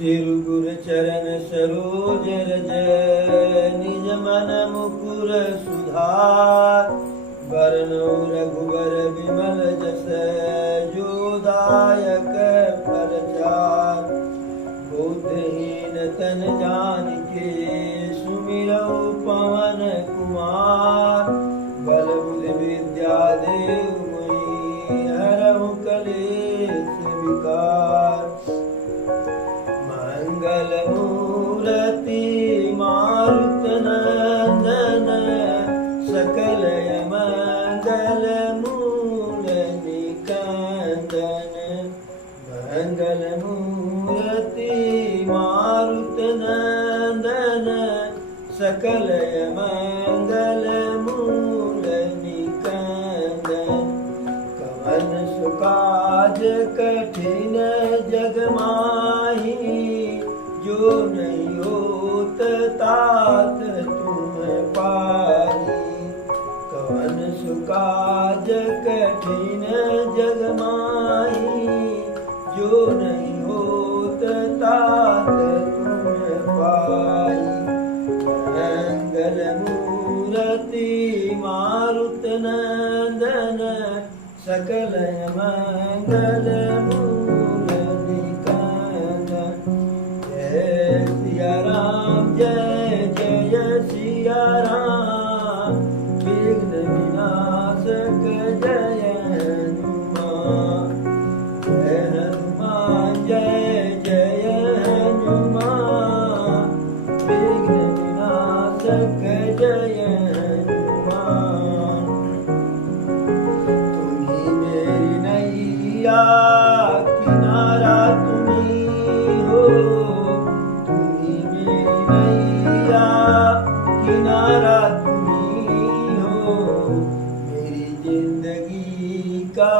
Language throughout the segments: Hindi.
सिरु गुर चरण सरोज रज निज मन मुकुर सुधार वरनो रघुवर विमल जस जो दायक प्रचार बुद्धिहीन तन जानिके सुमिरौ पवन कुमार बल बुद्धि विद्या देव मुनि हरहु कलेश विकार मंगल मूर्ति मारुत नंदन सकल मंगल मूल निकंदन मंगल मूर्ति मारुत नंदन सकल मंगल मूल निकंदन कवन सुकाज कठिन जग माही जो नहीं होत तात तुम पारी कवन सुकाज कठिन जग माही जो नहीं होत तात तुम पारी मंगल मूर्ति मारुत नंदन सकल मंगल मूल निकंदन जय सिया राम जय जय सिया राम विघ्न विनाशक जय हनुमान जय हनुमान जय जय हनुमान विघ्न विनाशक जय हनुमान तुम्ही मेरी नैया किनारा तुम्ही हो तुम्ही मेरी नैया किनारा तुम्ही हो मेरी जिंदगी का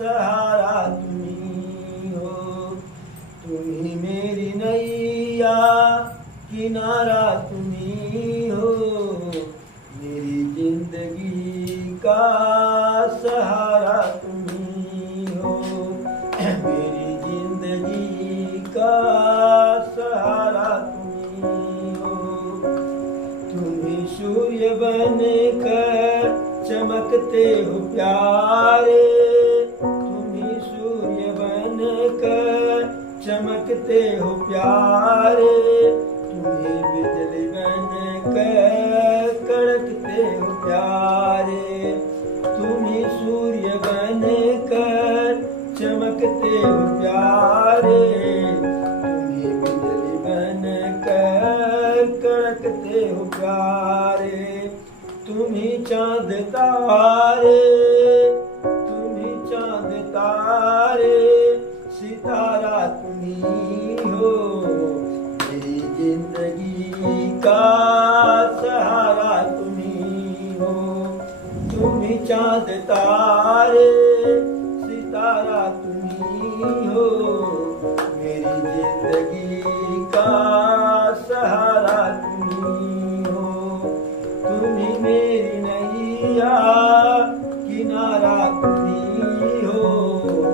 सहारा तुम्ही हो तुम्ही मेरी नैया किनारा तुम्ही हो मेरी जिंदगी का सहारा तुम्ही हो मेरी जिंदगी का सहारा तुम्ही हो तुम्ही सूर्य बन कर चमकते हो प्यारे तुम्ही सूर्य बन कर चमकते हो प्यारे तुम्ही बिजली बन कर कड़कते हो प्यारे तुम्ही सूर्य बन कर चमकते हो प्यारे तुम्ही बिजली बन कर कड़कते हो प्यारे तुम्ही चांद तारे तुम्ही चांद तारे सितारा तुम्ही हो मेरी जिंदगी का सहारा तुम्ही हो तुम्ही चांद तारे सितारा तुम्ही हो मेरी जिंदगी का सहारा तुम्ही हो तुम्ही मेरी नैया किनारा तुम्ही हो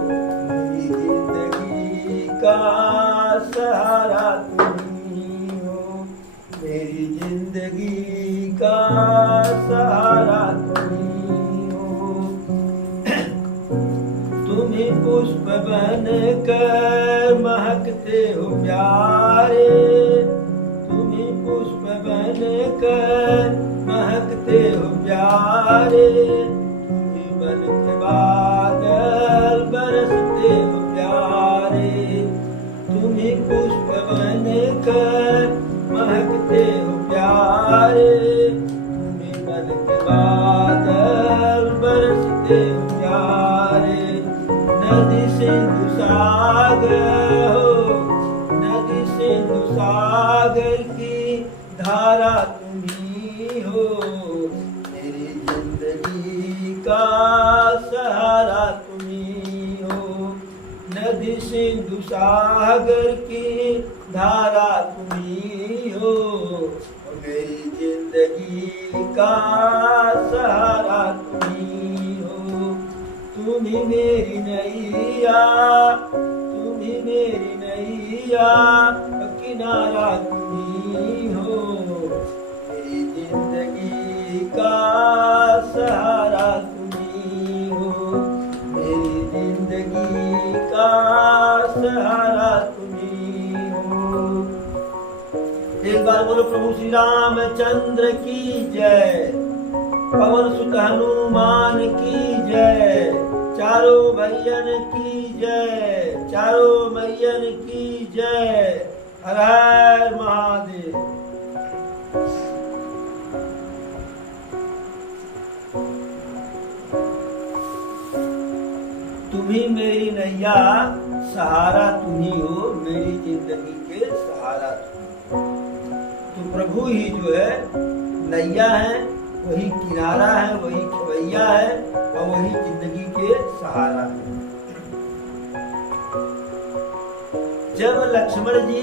मेरी जिंदगी का सहारा तुम्ही हो मेरी जिंदगी का सहारा तुम्ही हो तुम्ही पुष्प बन कर महकते हो प्यारे तुम्ही पुष्प बन कर महकते हो प्यारे तुम्ही बन के बादल बरसते हो प्यारे तुम्ही पुष्प बन कर महकते हो प्यारे तुम्ही बन के बादल बरसते हो प्यारे नदी सिंधु सागर हो नदी सिंधु सागर की धारा तुम्ही हो मेरी जिंदगी का सहारा तुम्ही हो नदी सिंधु सागर की धारा तुम्ही हो मेरी जिंदगी का सहारा तुम्ही हो तुम्ही मेरी नैया तुम्ही मेरी नैया किनारा तुम्ही हो, मेरी जिंदगी का सहारा तुम्ही हो, मेरी जिंदगी का सहारा तुम्ही हो। एक बार बोलो प्रभु श्री रामचंद्र की जय, पवन सुत हनुमान की जय, चारों भैयन की जय, चारों मैयन की जय। हर हर महादेव। तुम्ही मेरी नैया सहारा तुम्ही हो, मेरी जिंदगी के सहारा तुम हो। तो प्रभु ही जो है नैया है, वही किनारा है, वही खवैया है और वही जिंदगी के सहारा है। जब लक्ष्मण जी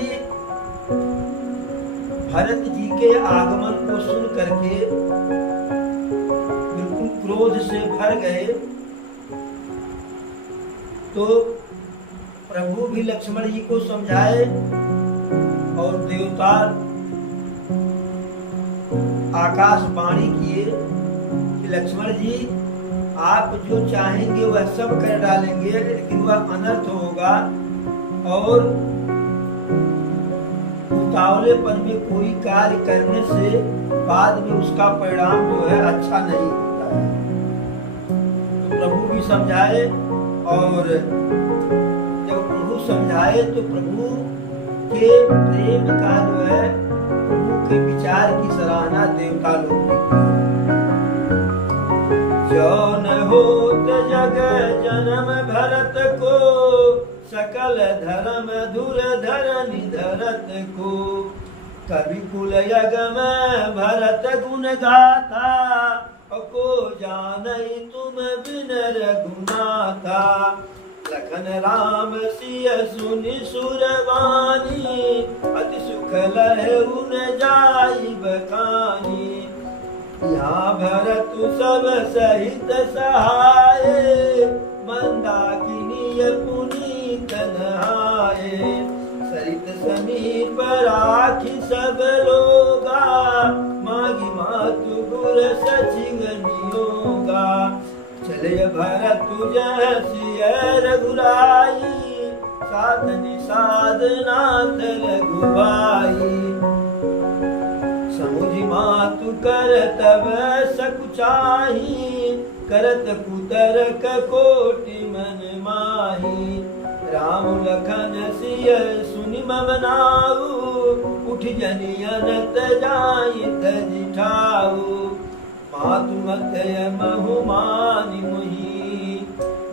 भरत जी के आगमन को सुन करके बिल्कुल क्रोध से भर गए, तो प्रभु भी लक्ष्मण जी को समझाए और देवता आकाशवाणी किए कि लक्ष्मण जी आप जो चाहेंगे वह सब कर डालेंगे, लेकिन वह अनर्थ होगा और उतावलेपन में कोई कार्य करने से बाद में उसका परिणाम जो है अच्छा नहीं होता है। तो प्रभु भी समझाए और जब प्रभु समझाए तो प्रभु के प्रेम का जो है, प्रभु के विचार की सराहना देवता लोग की। जौन होत जग जन्म भरत को, सकल धर्म धुर धरनि धरत को, कवि कुल यगम भरत गुण गाथा, को जानई तुम बिन रघुनाथा। लखन राम सिय सुनि सुरवानी, अति सुख लहु न जाई बखानी। यहाँ भरत सब सहित सहाये, मंदाकिनी पुनीत नहाए। सरित समीप राखी सब लोगा, मागी मातु गुर सचिव नियोगा। चले भरत जसिय रघुराई, साधनि साधनाथ रघुबाई। समुझि मातु कर तब सकुचाही, करत कुतरक कोटि मन माही। राम लखन सिय सुनि मम नाऊ, उठ जनियन तजाई तजि ठाऊ। मातु मत महु मानि मुहि,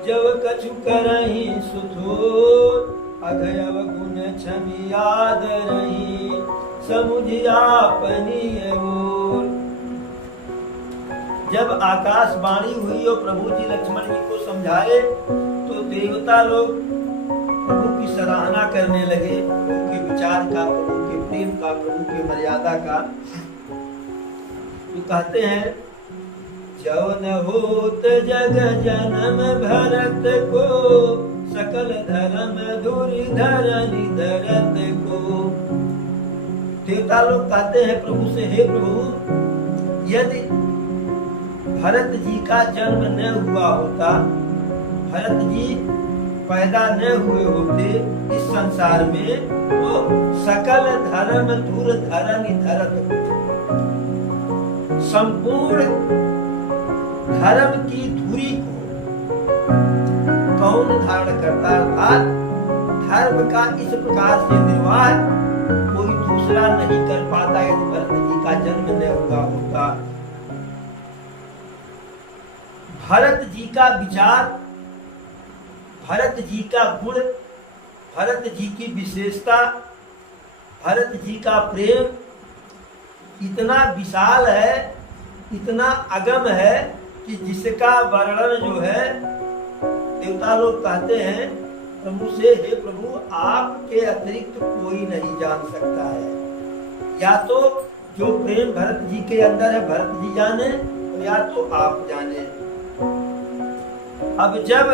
जब कछु करहि सुधोर। अघयव गुण छवि याद रही, समुझि आपनी ओर। जब आकाशवाणी हुई और प्रभु जी लक्ष्मण जी को समझाए, तो देवता लोग प्रभु की सराहना करने लगे, प्रभु के विचार का, प्रभु के प्रेम का, प्रभु की मर्यादा का। तो कहते हैं जौन होत जग जन्म भरत को, सकल धर्म धुरि धरनि धरत को। देवता लोग कहते हैं प्रभु से, हे प्रभु यदि भरत जी का जन्म न हुआ होता, भरत जी पैदा न हुए होते इस संसार में, तो सकल धर्म धुर धरनि धरत, संपूर्ण धर्म की धुरी को कौन धारण करता, अर्थात धर्म का इस प्रकार से निर्वाह कोई दूसरा नहीं कर पाता यदि भरत जी का जन्म न हुआ होता। भरत जी का विचार, भरत जी का गुण, भरत जी की विशेषता, भरत जी का प्रेम इतना विशाल है, इतना अगम है कि जिसका वर्णन जो है देवता लोग कहते हैं प्रभु से, हे प्रभु आपके अतिरिक्त कोई नहीं जान सकता है। या तो जो प्रेम भरत जी के अंदर है भरत जी जाने, या तो आप जाने। अब जब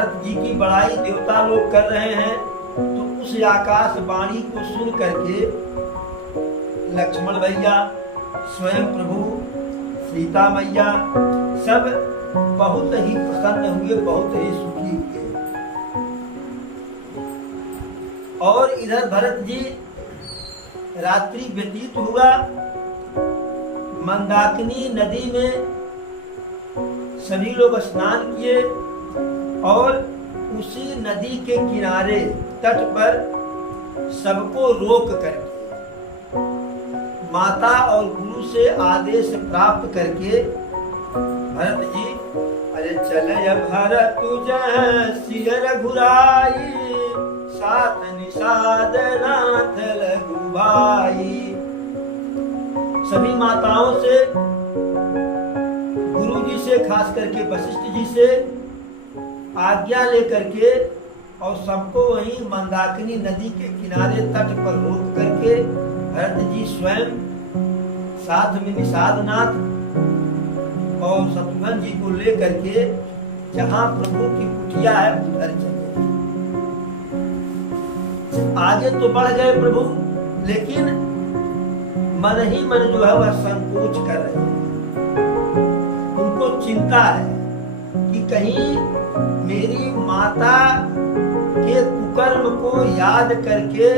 भरत जी की बड़ाई देवता लोग कर रहे हैं, तो उस आकाश वाणी को सुन करके लक्ष्मण भैया, स्वयं प्रभु, सीता मैया सब बहुत ही प्रसन्न हुए, बहुत ही सुखी हुए। और इधर भरत जी रात्रि व्यतीत हुआ, मंदाकिनी नदी में सभी लोग स्नान किए और उसी नदी के किनारे तट पर सबको रोक करके माता और गुरु से आदेश प्राप्त करके भरत जी, अरे चल भरत तुझ सिर रघुराई, साथ निषाद नाथ रघुभाई। सभी माताओं से, गुरु जी से, खास करके वशिष्ठ जी से आज्ञा लेकर के और सबको वहीं मंदाकिनी नदी के किनारे तट पर रोक करके भरत जी स्वयं साथ में निषादनाथ और शत्रुघ्न जी को लेकर के जहां प्रभु की कुटिया है उधर चले। आगे तो बढ़ गए प्रभु, लेकिन मन ही मन जो है वह संकोच कर रहे हैं। उनको चिंता है कि कहीं मेरी माता के कुकर्म को याद करके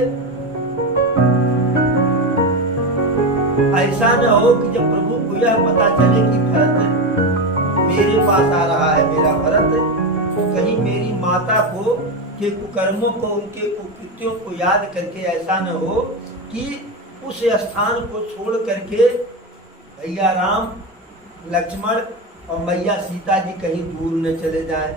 ऐसा न हो कि जब प्रभु को यह पता चले कि भरत मेरे पास आ रहा है, मेरा भरत, तो कहीं मेरी माता को के कुकर्मों को, उनके कुकृत्यों को याद करके ऐसा न हो कि उस स्थान को छोड़ करके भैया राम, लक्ष्मण और मैया सीता जी कहीं दूर न चले जाएं।